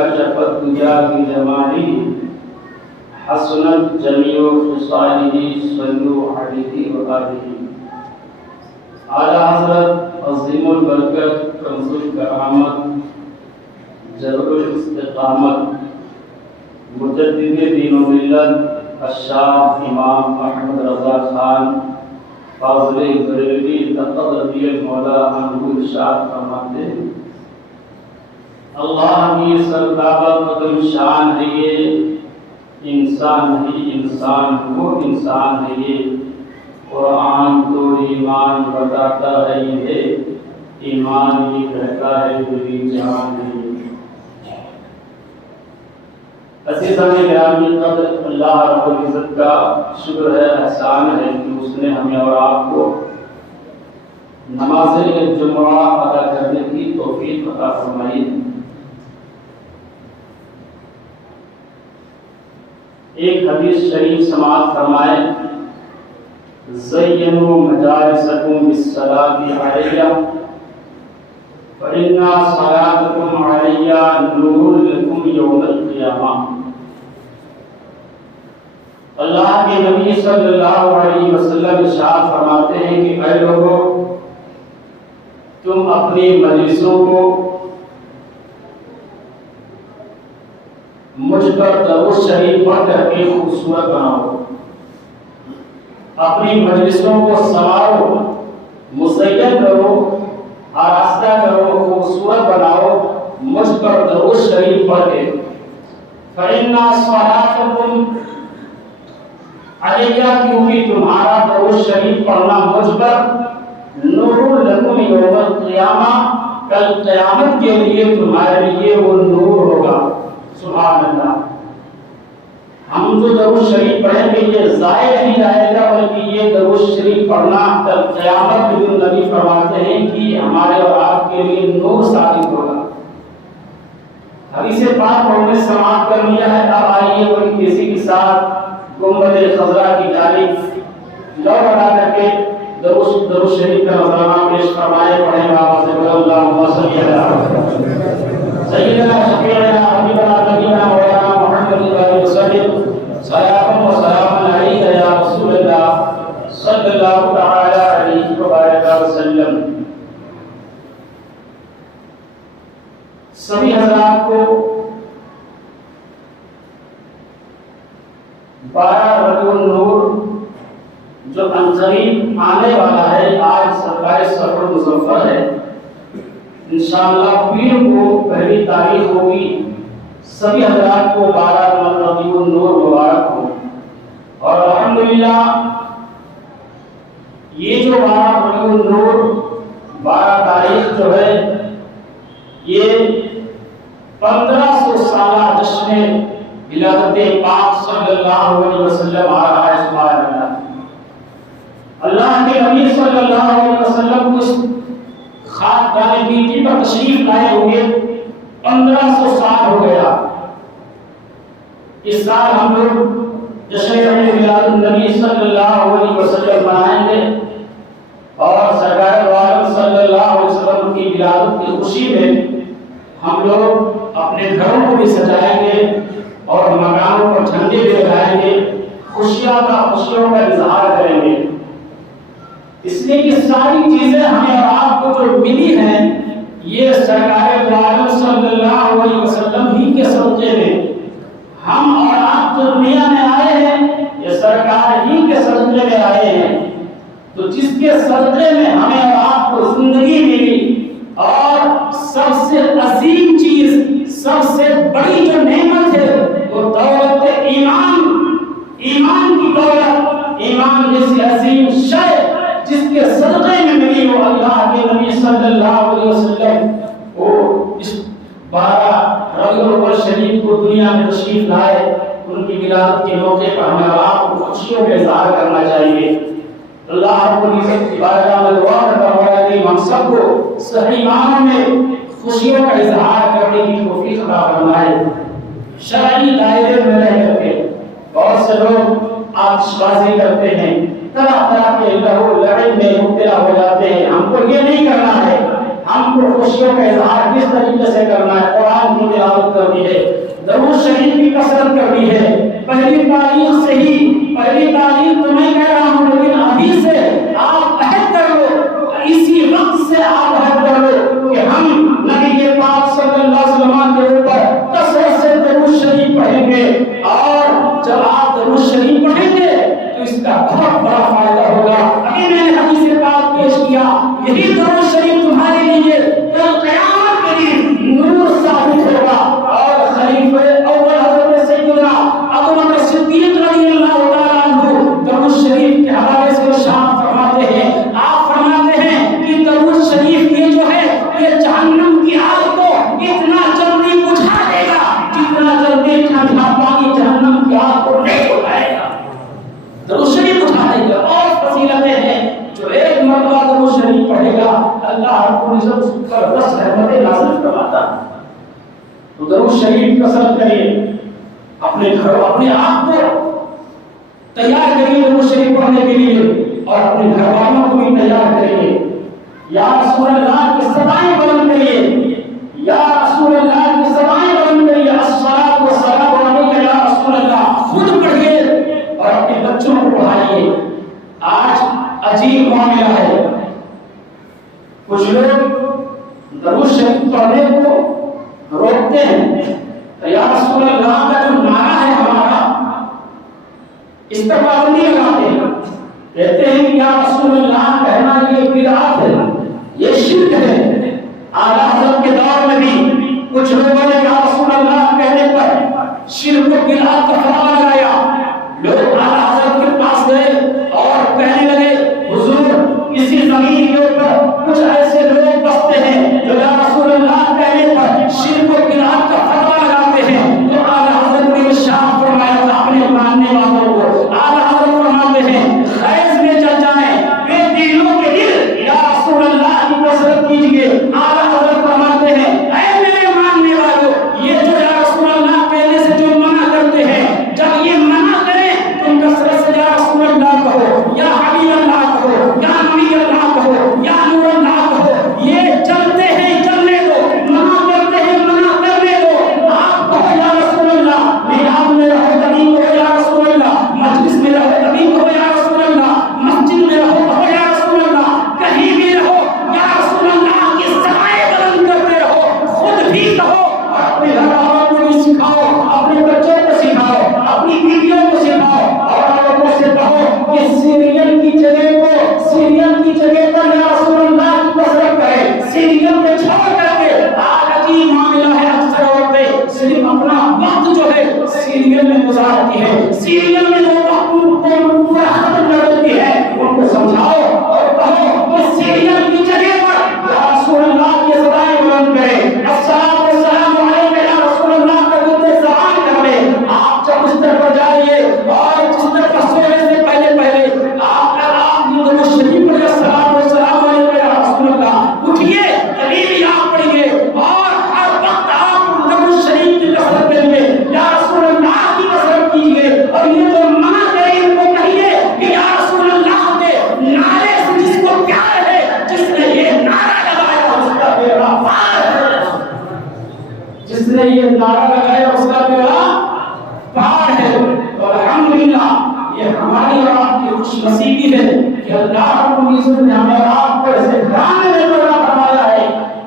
انكشفت دجى بجماله حسنت جميع خصاله صلوا عليه وآله. اعلیٰ حضرت عظیم البرکت کنز الکرامت جبر الاستقامت مجدد دین و ملت الشاہ امام محمد رضا خان فاضل بریلوی تقدس مولا عنہ ارشاد فرماتے ہیں اللہ کی سرتابہ قدم شان ہے یہ انسان ہی انسان وہ انسان ہے یہ قرآن تو ایمان بتاتا ہے یہ ایمان ہی کہتا ہے دلی جان ہے. عزیزان گرامی قدر اللہ رب العزت کا شکر ہے احسان ہے کہ اس نے ہمیں اور آپ کو نماز جمعہ ادا کرنے کی توفیق عطا فرمائی. ایک حدیث شریف سماعت فرمائے زینوا مجالسکم بالصلاۃ علیہ فإن صلاتکم علیہ نور لکم یوم القیامہ. اللہ کے نبی صلی اللہ علیہ وسلم ارشاد فرماتے ہیں کہ اے لوگو تم اپنی مجلسوں کو مجھ پر درود شریف پڑھ کر کے خوبصورت بناؤ. اپنی مجلسوں کو سنوارو مزین کرو آراستہ کرو خوبصورت بناؤ مجھ پر درود شریف پڑھ کے. فإن صلاتکم علیہ کیونکہ تمہارا درود شریف پڑھنا مجھ پر نور لکم یوم القیامہ کل قیامت کے لیے تمہارے لیے وہ نور ہوگا. سبحان اللہ. ہم جو درود شریف پڑھیں گے یہ ضائع نہیں جائے گا بلکہ یہ درود شریف پڑھنا کل قیامت کے دن نبی فرماتے ہیں کہ ہمارے اور آپ کے لیے نور ثابت ہوگا. حدیث پاک پڑھنے سماعت کر لیا ہے. اب آئیے بڑی تیزی کے ساتھ گنبد خضرا کی جانب لو بڑھا کر کے درود شریف کا نذرانہ پیش فرمائے. پڑھیں بابا سے اللہم صلی علی سیدنا شفیعنا حبیبنا نبینا مولانا محمد علیہ وسلم صلاۃ و سلام علیک یا رسول اللہ صلی اللہ تعالی علیہ وآلہ وسلم. سبھی حضرات کو 12 ربیع النور جو عنقریب آنے والا ہے آج 27 صفر مظفر ہے انشاءاللہ پیر کو پہلی تاریخ ہوگی. سبھی حضرات کو 12 ربیع النور مبارک ہو. اور الحمدللہ یہ جو 12 ربیع النور 12 تاریخ جو ہے یہ 1500 سالہ جشن ولادت پاک صلی اللہ علیہ وسلم آ رہا ہے. سبحان اللہ. اللہ کے نبی صلی اللہ علیہ وسلم کو اس خاکدان بیٹی پر تشریف لائے ہوئے 1500 سال ہو گیا. اس سال ہم لوگ جشن میلاد النبی صلی اللہ علیہ وسلم منائیں گے اور سرکار عالم صلی اللہ علیہ وسلم کی ولادت کی خوشی میں ہم لوگ اپنے گھروں کو بھی سجائیں گے اور مکانوں پر جھنڈے بھی لگائیں گے. خوشیوں کا اظہار کریں گے. اس لیے کہ ساری چیزیں ہمیں اور آپ کو جو ملی ہیں یہ سرکار عالم صلی اللہ علیہ وسلم ہی کے صدقے میں. ہم اور آپ جو دنیا میں آئے ہیں یہ سرکار ہی کے صدقے میں آئے ہیں. تو جس کے صدقے میں ہمیں اور آپ کو زندگی ملی اور سب سے عظیم چیز سب سے بڑی جو نعمت ہے وہ دولت ایمان کی دولت ایمان جیسی عظیم شے جس کے صدقے میں ملی وہ اللہ کے نبی صلی اللہ علیہ وسلم وہ اس 12 ربیع الاول شریف کو دنیا میں تشریف لائے. ان کی ولادت کے موقع پر ہمیں آپ کو خوشیوں کا اظہار کرنا چاہیے. اللہ رب العزت کی بارگاہ میں دعا کرتا ہوں کہ ہم سب کو صحیح معنوں میں خوشیوں کا اظہار کرنے کی توفیق عطا فرمائے. شرعی دائرے میں رہ کر کے بہت سے لوگ آتش بازی کرتے ہیں طرح طرح کے لہو لعب میں مبتلا ہو جاتے ہیں. ہم کو یہ نہیں کرنا ہے. ہم کو خوشیوں کا اظہار کس طریقے سے کرنا ہے؟ قرآن کی تلاوت کرنی ہے تو درود شریف کثرت کریے، اپنے گھر اپنے آپ کو تیار کریے درود شریف پڑھنے کے لیے، اور اپنے گھر والوں کو بھی تیار کریے۔ یا رسول اللہ کی صدائیں بلند کریے، یا رسول اللہ کی صدائیں بلند کریے، الصلاۃ والسلام علیک یا رسول اللہ، خود پڑھیے اور اپنے بچوں کو پڑھائیے۔ آج عجیب معاملہ ہے، کچھ لوگ درود شریف پڑھنے کو روکتے ہیں، یا رسول اللہ کا جو نعرہ ہے ہمارا، اس پر پابندی لگاتے ہیں، کہتے ہیں کہ یا رسول اللہ کہنا یہ بدعت ہے، یہ شرک ہے۔ اعلیٰ حضرت کے دور میں بھی کچھ لوگوں نے یا رسول اللہ کہنے پر شرک و بدعت کا فتویٰ لگایا۔ لوگ اعلیٰ حضرت کے پاس گئے اور کہنے لگے حضور اسی زمین کے اوپر کچھ ایسے لوگ بستے ہیں جو یا رسول اللہ کہنے پر شرک و بدعت کا فتویٰ لگاتے ہیں۔ تو اعلیٰ حضرت نے ارشاد فرمایا تھا اپنے ماننے والوں کو، اعلیٰ حضرت فرماتے ہیں خیز میں چل جائیں بے دلوں کے دل، یا رسول اللہ کی کثرت کیجیے۔ اعلیٰ حضرت فرماتے ہیں اے میرے ماننے والوں، یہ جو یا رسول اللہ کہنے سے جو منع کرتے ہیں، جب یہ منع کریں تو کثرت سے یا رسول اللہ کہو، یا حبیب اللہ کہو، یا نبی اللہ کہو، یا نور اللہ کہو۔ یہ چلتے ہیں چلنے دو، منع کرتے ہیں منع کرنے دو۔ آپ کہو یا رسول اللہ، میدان میں رہو تبھی کہو یا رسول اللہ، مجلس میں رہو تبھی کہو یا رسول اللہ، مسجد میں رہو کہو یا رسول اللہ، کہیں بھی رہو یا رسول اللہ کی صدائیں بلند کرتے رہو، خود بھی کہو اور اپنے گھر والوں کو بھی سکھاؤ، اپنے بچوں کو سکھاؤ، اپنی بیویوں کو سکھاؤ، اور لوگوں سے کہو کہ سیریل کی جگہ پر یا رسول اللہ کی کثرت کرے، سیریل کو چھوڑ کر کے۔ آج عجیب معاملہ ہے، اکثر عورتیں صرف اپنا وقت جو ہے سیریل میں گزارتی ہے، سیریل میں وہ وقت کو پورا ختم کر دیتی ہے۔ ان کو سمجھاؤ اور کہو کہ سیریل کی جگہ پر یا رسول اللہ کی صدائیں بلند کرے، الصلاۃ والسلام علیک یا رسول اللہ کا گرد زبان کر لے۔ آپ جب بستر پر جائیے اور بستر پر سونے سے پہلے آپ درود شریف پڑھیے، الصلاۃ والسلام علیک یا رسول اللہ، اٹھیے کبھی بھی آپ پڑھیے، اور ہر وقت آپ درود شریف کی کثرت کریے، یا رسول اللہ کی کثرت کیجیے۔ اور یہ جو منع کرے ان کو کہیے کہ یا رسول اللہ کے نعرے سے جس کو پیار ہے، جس نے یہ نعرہ لگایا اس کا بیڑا پار ہے، جس نے یہ نعرہ لگایا اس کا بیڑا پار ہے۔ اور الحمدللہ یہ ہماری اور آپ کی خوش نصیبی ہے کہ اللہ رب العزت نے ہمیں آپ کو ایسے گھرانے میں پیدا فرمایا ہے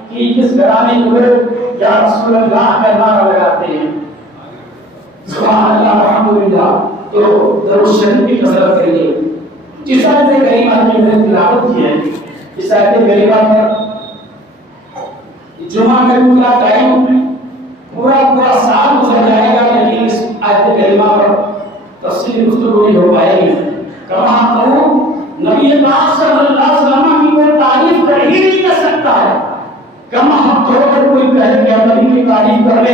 کہ جس گھرانے کے لوگ یا رسول اللہ کا نعرہ لگاتے ہیں۔ سبحان اللہ الحمدللہ۔ تو درود شریف کی کثرت کریے۔ جس آیت کریمہ میں نے تلاوت کی ہے، اس آیت کریمہ پر جمعہ کا پورا ٹائم پورا سال گزر جائے گا، لیکن اس آیت کریمہ پر تفصیلی گفتگو نہیں ہو پائے گی۔ کما کہوں نبی پاک صلی اللہ علیہ وسلم کی کوئی تعریف کر ہی نہیں کر سکتا ہے۔ کما ہم طور پر کوئی کہے کہ نبی کی تعریف کر لے،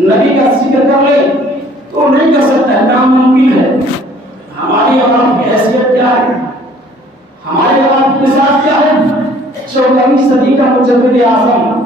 نبی کا ذکر کر لے، تو نہیں کر سکتا ہے، ناممکن ہے۔ ہماری اور آپ کی حیثیت کیا ہے، ہمارے اور آپ کی مثال کیا ہے؟ 14ویں صدی کا مجدد اعظم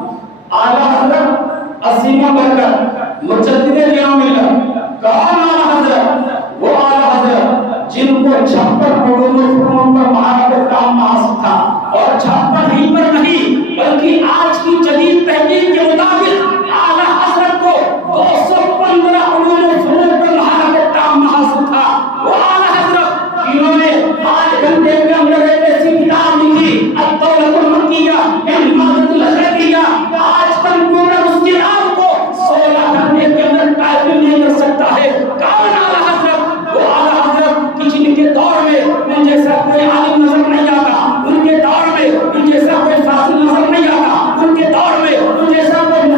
اعلیٰ حضرت عظیم برکت مجدد نیام ملت کون اعلیٰ حضرت؟ وہ اعلیٰ حضرت جن کو 56 علوم و فنون پر مہارت کا حاصل تھا، اور 56 ہی پر نہیں بلکہ آج کی جدید تحقیق کے مطابق اعلیٰ حضرت کو 215 علوم و فنون پر مہارت کا حاصل تھا۔ وہ اعلیٰ حضرت جنہوں نے 5 گھنٹے کے اندر ایک ایسی کتاب لکھی الدولۃ المکیہ المادۃ الخیریہ، آج کمپیوٹر اس کتاب کو 16 گھنٹے کے اندر ٹائپنگ نہیں کر سکتا ہے۔ کون اعلیٰ حضرت؟ وہ اعلیٰ حضرت کہ جن کے دور میں ان جیسا کوئی عالم نظر نہیں آتا، ان کے دور میں ان جیسا کوئی فاضل نظر نہیں آتا، ان کے دور میں ان جیسا کوئی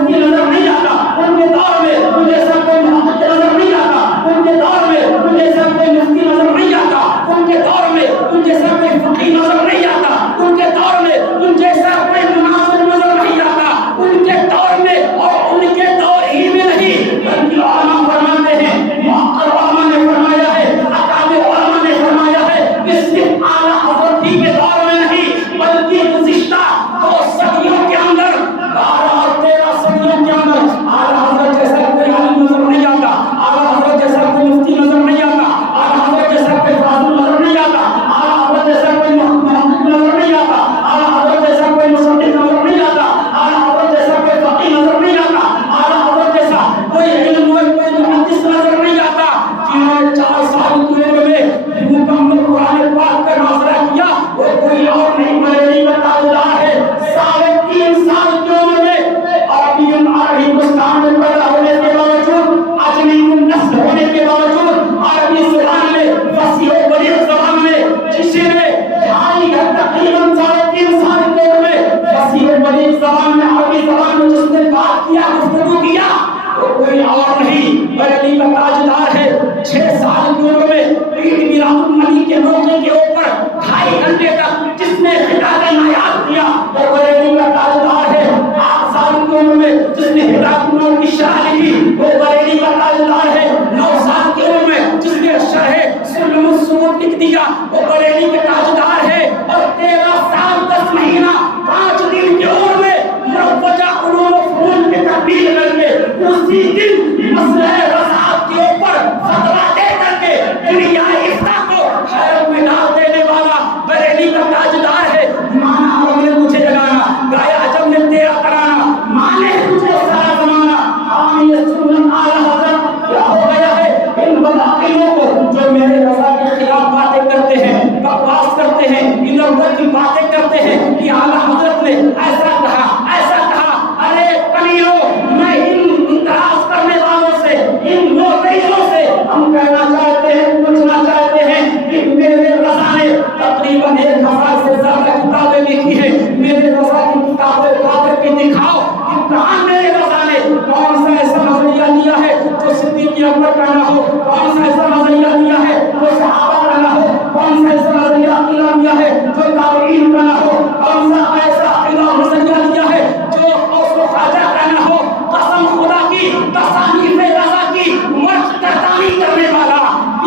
نے خطاب نایاب کیا وہ بریلی کا تاجدار ہے. 8 سال کی عمر میں جس نے ہدایت النور کی شرح لکھی وہ بریلی کا تاجدار ہے. 9 سال کی عمر میں جس نے شرح سلم الصمود لکھ دیا وہ بریلی کے تاجدار ہے. اور 13 سال 10 مہینہ 5 دن کی عمر میں مروجہ علوم و فنون کی تکمیل کر کے اسی دن مسئلہ رضاعت کے اوپر فتویٰ دے کر کے دنیا افتاء کو حیرت میں ڈال دینے والا بریلی کا تاجدار ہے. مانا ہم نے مجھے جگانا گایا جب نے تیرا کرانا مانے تجھے سارا زمانہ. حامی سنت اعلی حضرت کیا ہو گیا ہے ان بدعقیدوں کو جو میرے رضا کے خلاف باتیں کرتے ہیں, بکواس کرتے ہیں, ادھر ادھر کی باتیں کرتے ہیں کہ اعلی حضرت نے ایسا کہا ایسا کہا. ارے کمیوں, میں ان اعتراض کرنے والوں سے ان نوتیوں سے ہم کہنا چاہتے ہیں پوچھنا چاہتے ہیں کہ میرے رضا نے تقریباً 1000 سے زیادہ کتابیں لکھی ہیں. میرے رضا کی کتابیں اٹھا کر کے دکھاؤ کہ کہاں میرے رضا نے کون سا ایسا نظریہ لیا ہے جو صدیق اکبر کا نہ ہو, کون سا ایسا نظریہ لیا ہے جو صحابہ کا نہ ہو, کون سا ایسا نظریہ عقیدہ لیا ہے جو تابعین کا نہ ہو, کون سا ایسا عقیدہ نظریہ لیا ہے جو غوث و خواجہ کا نہ ہو. قسم خدا کی تصانیف رضا کی مرتدانی کرنے والا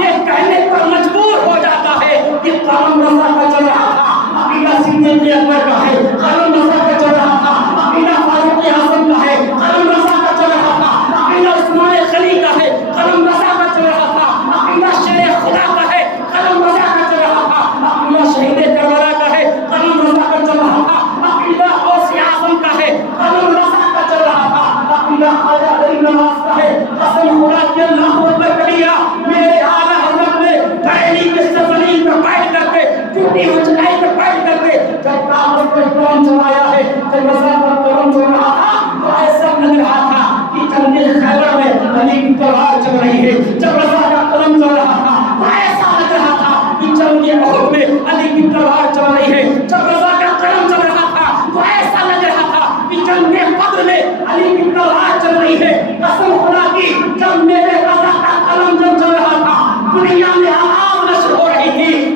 یہ کہنے پر مجبور ہو جاتا ہے کہ قلم رضا کا چل رہا تھا عقیدہ صدیق اکبر کا ہے, قلم رضا کا چل رہا تھا عقیدہ فاروق اعظم کا ہے, قلم رضا کا چل رہا تھا عقیدہ عثمان غنی کا ہے, قلم رضا کا چل رہا تھا عقیدہ شیر خدا کا ہے, قلم رضا کا چل رہا تھا عقیدہ شہید کربلا کا ہے, قلم رضا کا چل رہا تھا عقیدہ غوث اعظم کا ہے, قلم رضا کا چل رہا تھا عقیدہ خواجہ غریب نواز کا ہے. قسم خدا کی اللہ اکبر کبیرہ میرے اعلیٰ حضرت نے بریلی کے زمین پر بیٹھ کر کے ٹوٹی ہوئی چٹائی پر بیٹھ کر کے جب کاغذ پر قلم چلایا ہے جب رضا پر قلم چل رہا تھا تو ایسا لگ رہا تھا کہ جنگ خیبر میں علی کی تلوار چل رہی ہے. جب رضا کا قلم چل رہا تھا تو ایسا لگ رہا تھا کہ جنگ احد میں علی کی تلوار چل رہی ہے. جب رضا کا قلم چل رہا تھا تو ایسا لگ رہا تھا کہ جنگ بدر میں علی کی تلوار چل رہی ہے. قسم خدا کی جب میرے رضا کا قلم جب چل رہا تھا دنیا میں آواز نشر ہو رہی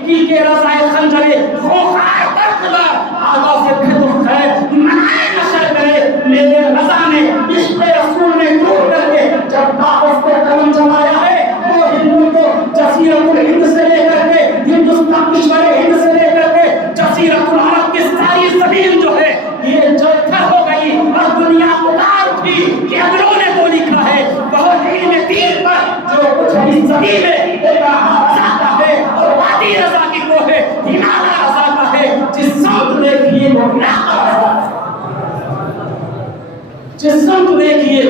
تھی کہ رضا خنجر خوخائے برقدار آگا سے بہت خیر منائے نشر کرے. میرے رضا نے عشق رسول میں ڈوب کر کے جب کاغذ پہ قلم چلایا ہے وہ ہندو کو جزیرۃ الہند سے لے کر کے ہندوستان کشور ہند سے لے کر کے جزیرۃ العرب کی ساری زمین جو ہے یہ جلتھر ہو گئی اور دنیا اتار اٹھی کہ اگلوں نے تو لکھا ہے بہت علم دین پر جو کچھ اس زمین میں رضا کا ہے اور وادی رضا کی وہ ہے ہمالا رضا کا ہے. جس سمت دیکھیے وہ علاقہ رضا کا, جس سمت دیکھیے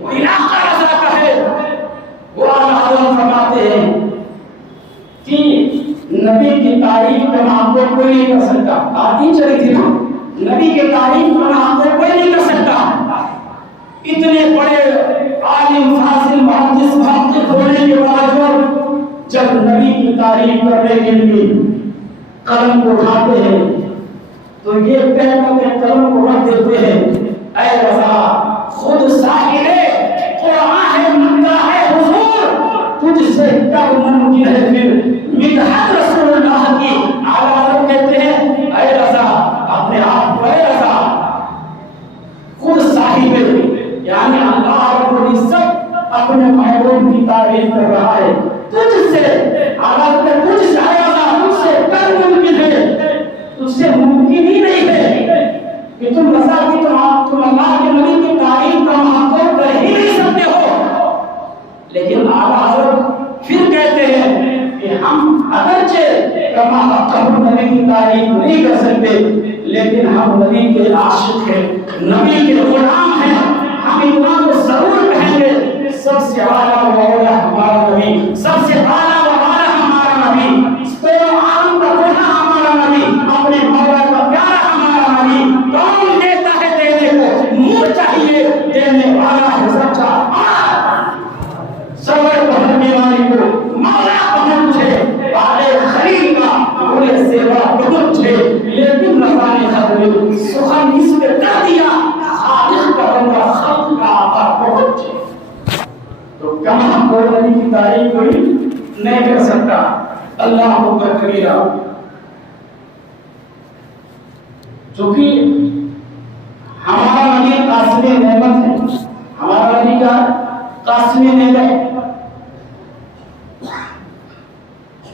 وہ علاقہ رضا کا ہے. وہ اعلیٰ حضرت فرماتے ہیں کہ نبی کی تعریف کرنا ہم کو کوئی نہیں کر سکتا. آتی چلی تھی نا نبی کی تعریف کرنا ہم کو کوئی نہیں کر سکتا. اتنے بڑے عالم فاضل محدث محقق ہونے کے باوجود جب نبی کی تعریف کرنے کے لیے قلم کو اٹھاتے ہیں تو یہ کہہ کر کے قلم کو رکھ دیتے ہیں اے رضا خود صاحب قرآن ہے منگا ہے حضور تجھ سے کب ممکن ہے پھر مدحت رسول اللہ کی. اعلیٰ حضرت کہتے ہیں اے رضا اپنے آپ کو اے رضا خود صاحب یعنی اللہ رب العزت اپنے محبوب کی تعریف کر رہا ہے تجھ سے. اعلیٰ حضرت تجھ سے اے رضا تجھ سے کب ممکن ہے, تجھ سے ممکن ہی نہیں ہے کہ تم رضا کی تم اللہ کے نبی کی تعریف کا محبوب کر ہی نہیں سکتے ہو. لیکن اعلیٰ حضرت پھر کہتے ہیں کہ ہم اگرچہ کما حق نبی کی تعریف نہیں کر سکتے لیکن ہم نبی کے عاشق ہیں, نبی کے غلام ہیں. ہم اتنا تو ضرور کہیں گے سب سے اعلیٰ و اولیٰ ہمارا نبی, سب سے اعلیٰ و اعلیٰ ہمارا نبی, سپیر و عالم کا بڑا ہمارا نبی, اپنے مولا کا پیارا ہمارا نبی. کون دیتا ہے دینے کو منہ چاہیے دینے والا ہے سچا. صبر پڑھنے والی کو مولا پہنچے والے خلیل کا انہیں سیوا پہنچے لیکن نفانے خبر سخن اس نے کر دیا خالق کا بندہ خلق کا آقا پہنچے. تو کہاں کوئی نبی کی تعریف کوئی نہیں کر سکتا. اللہ اکبر کبیرہ. چونکہ ہمارا نبی قاسم نعمت ہے، ہمارا نبی کا قاسم نعمت،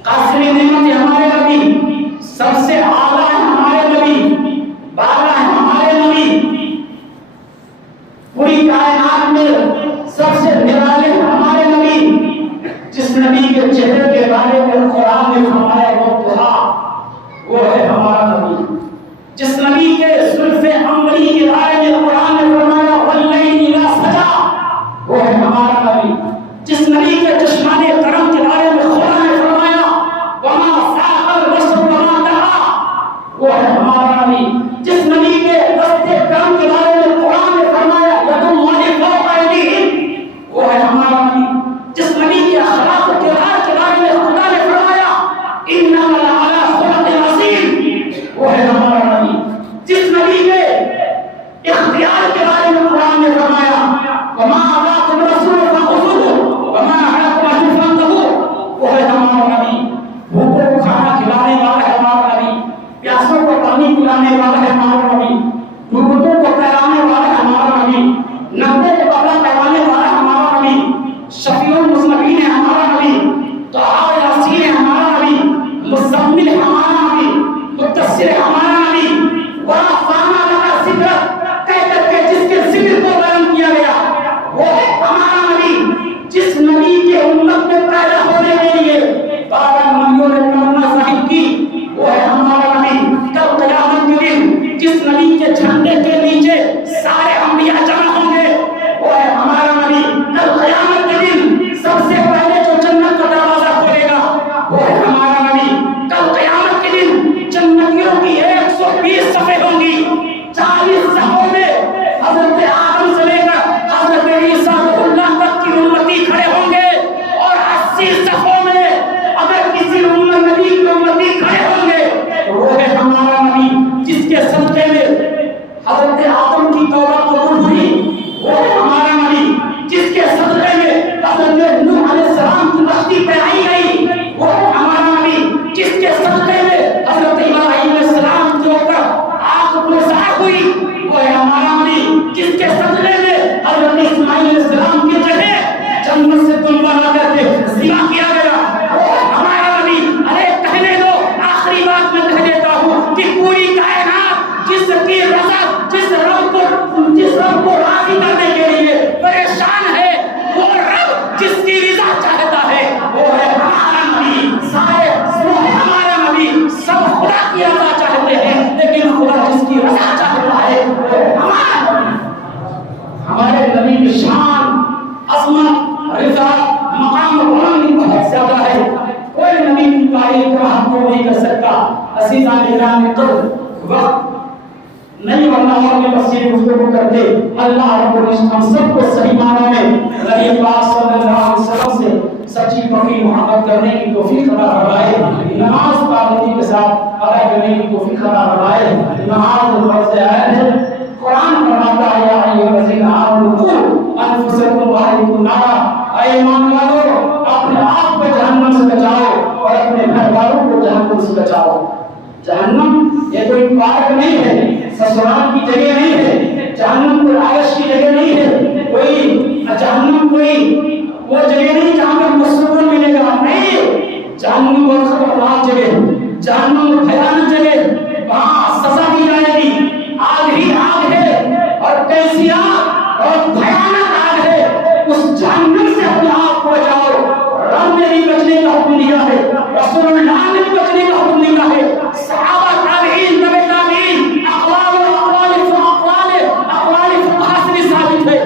قاسم نعمت ہے ہمارے نبی، سب سے اعلیٰ ہے ہمارے نبی، بالا ہے ہمارے نبی، پوری کائنات میں سب سے نرالے ہمارے نبی، جس نبی کے چہرے کے بارے میں قرآن نے فرمایا وہ تھا، وہ ہے ہمارا نبی، جس نبی کے زلف عنبری کے بارے میں قرآن نے فرمایا واللیل اذا سجا، وہ ہے ہمارا نبی، جس نبی کے چشمان کرم کے بارے میں قرآن نے فرمایا وما ساق البصر وما طغى، وہ ہے ہمارا نبی، جس نبی کے دست کرم کے بارے میں قرآن نے فرمایا ید اللہ فوق ایدیہم، وہ ہے ہمارا نبی، جس نبی کے اخلاق و کردار کے بارے میں خدا نے فرمایا انک لعلی خلق عظیم، وہ ہے ہمارا نبی، جس نبی کے اختیار کے بارے میں قرآن نے فرمایا وما آتاکم الرسول فخذوہ وما نهاکم عنہ فانتہوا، وہ ہے ہمارا نبی، بھوکوں کو کھانا کھلانے والا ہے ہمارا نبی، پیاسوں کو پانی پلانے والا ہے ہمارا نبی، ڈوبتوں کو تیرانے والا ہے ہمارا نبی، ننگوں کو کپڑا پہنانے والا ہے ہمارا نبی، شفیع المذنبین ہے ہمارا نبی، طٰہٰ یاسین ہے ہمارا نبی، مزمل ہے ہمارا نبی، مدثر ہے ہمارا نبی، ورفعنا لک ذکرک کہہ کر کے جس کے ذکر کو بیان کیا گیا وہ ہے ہمارا نبی، جس نبی کے امت میں پیدا ہونے کے لیے 12 نبیوں نے تمنا ظاہر کی وہ ہے ہمارا نبی، کل قیامت کے دن جس نبی کے جھنڈے کے نیچے سارے انبیاء جمع ہوں گے وہ ہے ہمارا نبی، کل قیامت کے دن سب سے پہلے جو جنت کا دروازہ کھولے گا وہ ہے ہمارا نبی، کل قیامت کے دن جنتیوں کی 120 صفیں ہوں گی، 40 صفوں میں حضرت آدم سے لے کر حضرت عیسیٰ روح اللہ تک کی امتی کھڑے ہوں گے، اور 80 صفوں میں اگر کسی نبی کی امتی کھڑے ہوں گے تو وہ ہے ہمارا نبی، جس کے صدقے میں حضرت آدم کی توبہ قبول ہوئی وہ ہے ہمارا نبی، جس کے صدقے میں حضرت نوح علیہ السلام کی بستی پہ آئی گئی وہ ہے ہمارا نبی، جس کے صدقے میں حضرت ابراہیم علیہ السلام کے اوپر آگ گزار ہوئی وہ ہے ہمارا نبی، جس کے صدقے میں حضرت اسماعیل علیہ السلام کی جگہ جنت سے تلوا لا کر کے ذبح کیا گیا وہ ہے ہمارا نبی۔ ارے کہنے دو، آخری بات میں کہہ دیتا ہوں کہ پوری کائنات جس کی رضا جس رب کو راضی کرنے کے لیے پریشان ہے وہ رب جس کی رضا چاہتا ہے وہ ہے ہمارا نبی، سارے ہمارا نبی، سب خدا کی رضا چاہتے ہیں لیکن خدا جس کی رضا چاہتا ہے وہ ہے ہمارا نبی۔ ہمارے نبی کی شان، عظمت، رضا، مقام بلند بہت زیادہ ہے، کوئی نبی کی تعریف کا حق نہیں کر سکتا۔ عزیزان گرامی قدر وقت نہیں ورنہ اور میں تفصیلی گفتگو کرتے، اللہ رب العزت ہم سب کو صحیح معنوں میں نبی پاک صلی اللہ علیہ وسلم سے سچی پکی محبت کرنے کی توفیق عطا فرمائے، نماز پابندی کے ساتھ ادا کرنے کی توفیق عطا فرمائے۔ نماز فرض عین ہے، قرآن فرماتا ہے یا ایھا الذین آمنوا قوا انفسکم و اہلیکم نارا، اے ایمان والو اپنے آپ کو جہنم سے بچاؤ اور اپنے گھر والوں کو جہنم سے بچاؤ۔ جہنم یہ کوئی پارک نہیں ہے، سسرال کی جگہ نہیں ہے، جہنم کوئی عائش کی جگہ نہیں ہے، کوئی جہنم کوئی وہ جگہ نہیں جہاں پر سکون ملے گا، نہیں، جہنم بہت خطرناک جگہ ہے، جہنم بھیانک جگہ ہے، وہاں سزا دی جائے گی، آگ ہی آگ ہے، اور کیسی آگ اور بھیانک آگ ہے، اس جہنم سے اپنے آپ کو بچاؤ۔ رب نے بھی بچنے کا حکم دیا ہے، رسول اللہ نے بھی بچنے کا حکم دیا ہے، صحابہ تابعین تبع تابعین اقوال فقہا سے بھی ثابت ہے،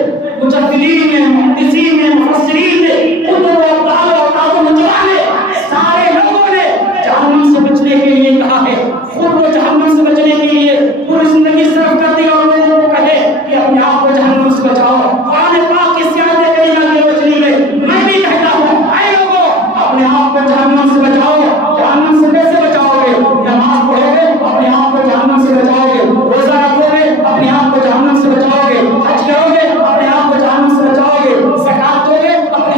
مجددین نے، محدثین نے، مفسرین نے، کتب و ابدال و اولاد و نجوان نے، سارے لوگوں نے جہنم سے بچنے کے لیے کہا ہے، خود وہ جہنم سے بچنے کے لیے پوری زندگی صرف کر دی اور لوگوں کو کہے کہ اپنے آپ کو جہنم سے بچاؤ۔ قرآن پاک کی سیاحت کریمہ کی روشنی میں بھی کہتا ہوں، اے لوگوں اپنے آپ کو جہنم سے بچاؤ۔ جہنم سے کیسے بچاؤ گے؟ نماز پڑھو گے اپنے آپ کو جہنم سے بچاؤ گے، روزہ رکھو گے اپنے آپ کو جہنم سے بچاؤ گے، حج کرو گے اپنے آپ کو جہنم سے بچاؤ گے، زکات دو گے اپنے